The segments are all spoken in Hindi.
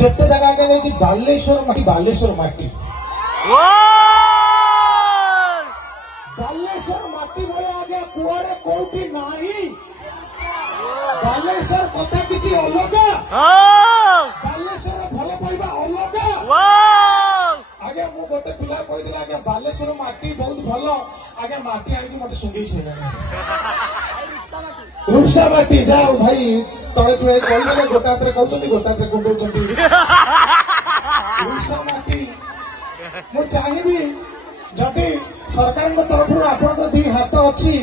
जिते जगह आगे जाइए बालेश्वर माटी बालेश्वर माटी बालेश्वर माटी भाया आगे कुआरे कोठी नाही बालेश्वर कथा किसी अलग बालेश्वर भल पाइबा अलग आगे मु गोटे पिला कही आगे बालेश्वर माटी बहुत भल आगे माटी आनी मत सुंगे रूपसा माटी जाओ भाई तले छुए कही गोटा हाथ कहते गोटा हाथ कुंडौ रूपसा माटी मु चाहिए जदि सरकार तरफ आप दी हाथ अच्छी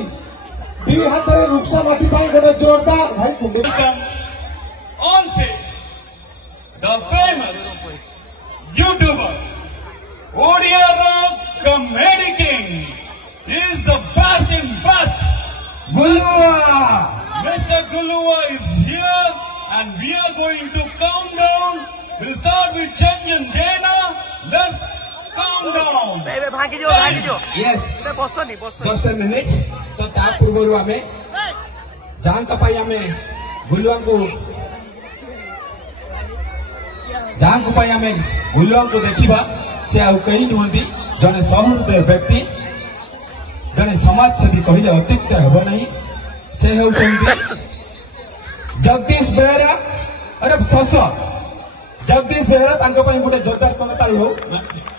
दी हाथ में रूपसा माटी गोटे जोरदार भाई कुंडे on stage the famous YouTuber Odia Rock Comedy King is the best in best. Gulluwa, Mr. Gulluwa is here and we are going to count down. We'll start with champion Dana. Let's count down. Baby, bhagi jo. Yes. Bosoni. Just a minute. तो ता पूर्व आमे जान पाई आमे गुल्लुआ को देखा से आउ कहीं नुहति जड़े सहृदय व्यक्ति जड़े समाजसेवी कहले अत्युक्त हेब नहीं से जगदीश बेहेरा अरे शश जगदीश बेहेरा गोटे जोरदार कमेताल हो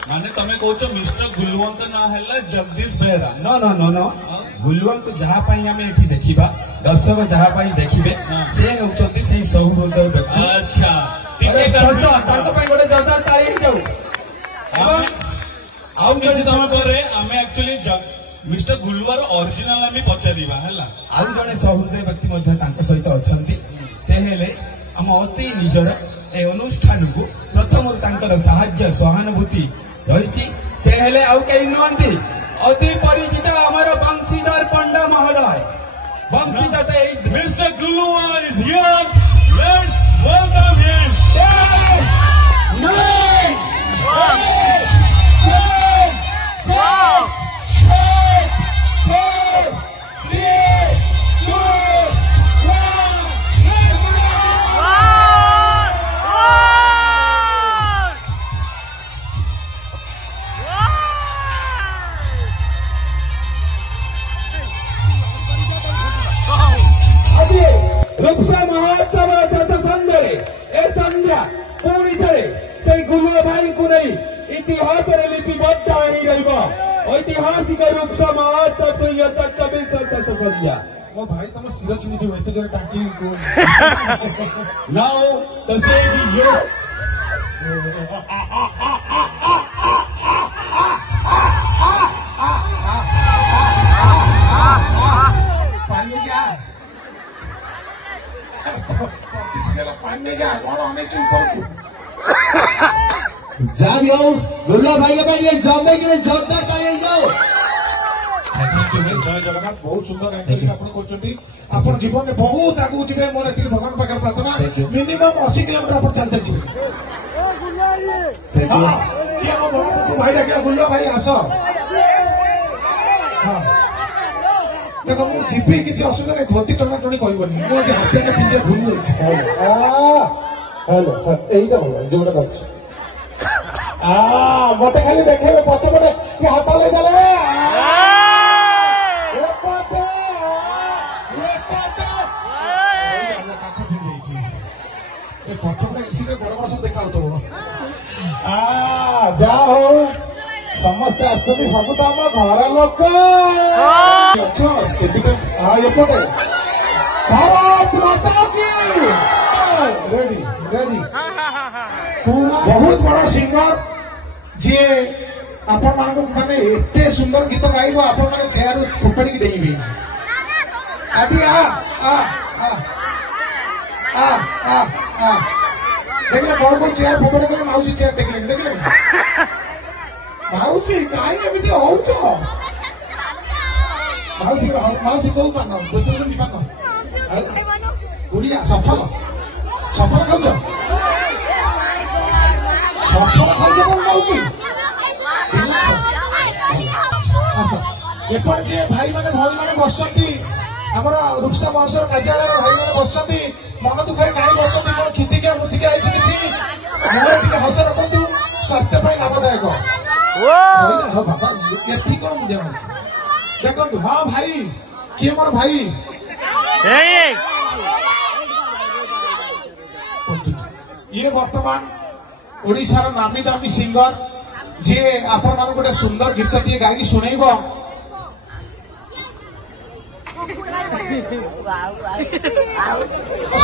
माने तमे कहछ मिस्टर गुलवंत ना हैला जगदीश बेहेरा न गुलवंत जहाँ आम ये देखा दर्शक जहाँ देखिए से होती से सहृदय व्यक्ति अच्छा गोटे जोरदार ताली जाऊ आउ किसी समय पर आम एक्चुअली मिस्टर गुलुआर ओरिजिनल आम पचारिबा हैला आउ जड़े सहृदय व्यक्ति सहित अच्छा से हेले आम अति निजर ए अनुष्ठान को प्रथम साहाय्य सहानुभूति रही से हेले आउ कहीं नुहति अति परिचित आमर बंशीधर पंडा महोदय Banshidhar mister गुलुआ is here let's welcome him Rupsa महोत्सव संध्या ए संध्या पुणी थे से गुलुआ भाई को नहीं इतिहास लिपिबद्ध ऐतिहासिक रूपसा महोत्सव 2024 संध्या मो भाई तुम सिर चिन्ह एत जोर टाँगी now the stage is your जाम जाओ गुल्ला भाई के जमे के लिए जोरदार ताली जाओ जय जगन्नाथ बहुत सुंदर आप जीवन में बहुत आगू जी मोर भगवान पाखे प्रार्थना मिनिमम 80 किलोमीटर आप चलते जी भाई डाक गुल्ला भाई आस देख मुझे जी किसी असुविधा नहीं धोती टनाटनी कहनी मुझे हाथ पिंजे भूली हेलो यहीटा भल जो गोटे मत खाली देखे पचपटे हाथ ले जाले पचपटे सब देखा जा हो समस्ते आसती सब तो आम घर लोक एपटे भारत माता की रेडी रेडी बहुत बड़ा सिंगर जी आपण माने एते सुंदर गीत गाइब आपण माने चेयर फुटड़ी डेइबे आदि देखले बड़ चेयर फुटड़ी के माउसी चेयर देखले माउसी काई एमिति होउछ माउसी को पान बोतल नि पान गुड़िया सफल सफल खाऊ सफल खाऊ माउसी एपट जे भाई मैंने भौणी मैंने बसती आम रूपसा महोत्सव कार्यालय भाई मैंने बसती मन दुखे कहीं बसती कौन छुटिका मुटिका किसी मुहर टिके हस रखु स्वास्थ्य लाभदायक बाबा एथि कौन मुझे देखो। हाँ भाई किए मोर भाई ये वर्तमान ओडिशार नामी दामी सिंगर जी आपण मान गोटे सुंदर गीत टे गाई शुणेब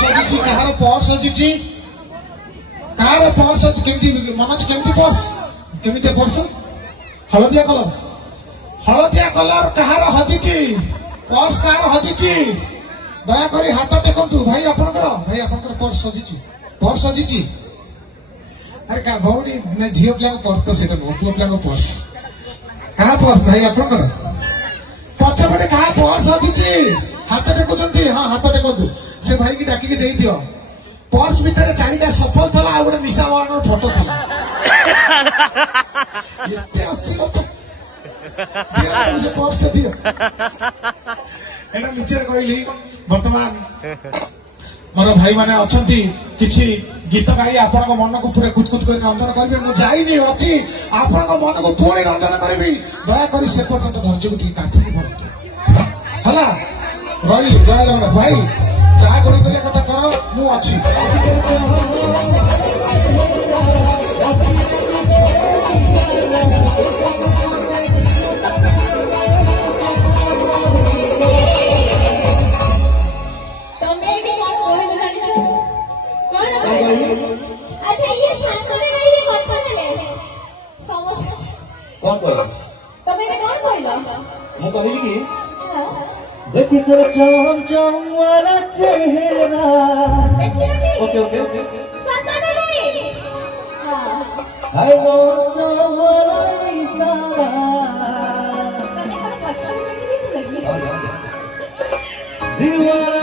सजी कहार पर्स सजी कहार पर्स केमती मनोज केमती पर्स केमती पर्स हलदिया कलर कहार हजिची पर्स कहार हजिची दयाकोरी हाथ टेकंतु भाई आपनकर पर्स सजिची अरे का भौणी झील पिला पर्स तो सेटा पुओ पिला पर्स कहा पर्स भाई आपनकर पछपटे कहा पर्स हजिची हाथ टेकुचंती हाँ हाथ टेकंतु से भाई की डाकी दे दियो पर्स भितर चारिटा सफल था आ गोटे निशा मान फोटो था पर्स दियो एटा निचे कहली वर्तमान मोर भाई माने अछंती किछि गीत गाई आपन मन को पूरे कुतकुत कर रंजन करबे मु जाइनी अछि आपन मन को पूरे रंजन करबी दया करी से पर्यंत धैर्य को काठी भरतु हला रही जय जगन्नाथ भाई जा गोड़ी करे कथा कर मु अछि अच्छा ये सामने नहीं ये कथा ले समझ कौन कहला तो मैंने कौन कहला मु कहली कि देखी तोर चम वाला चेहरा ओके सतना नहीं हाय वो वाला इशारा तने कौन पछन सुनी लगी दीवाना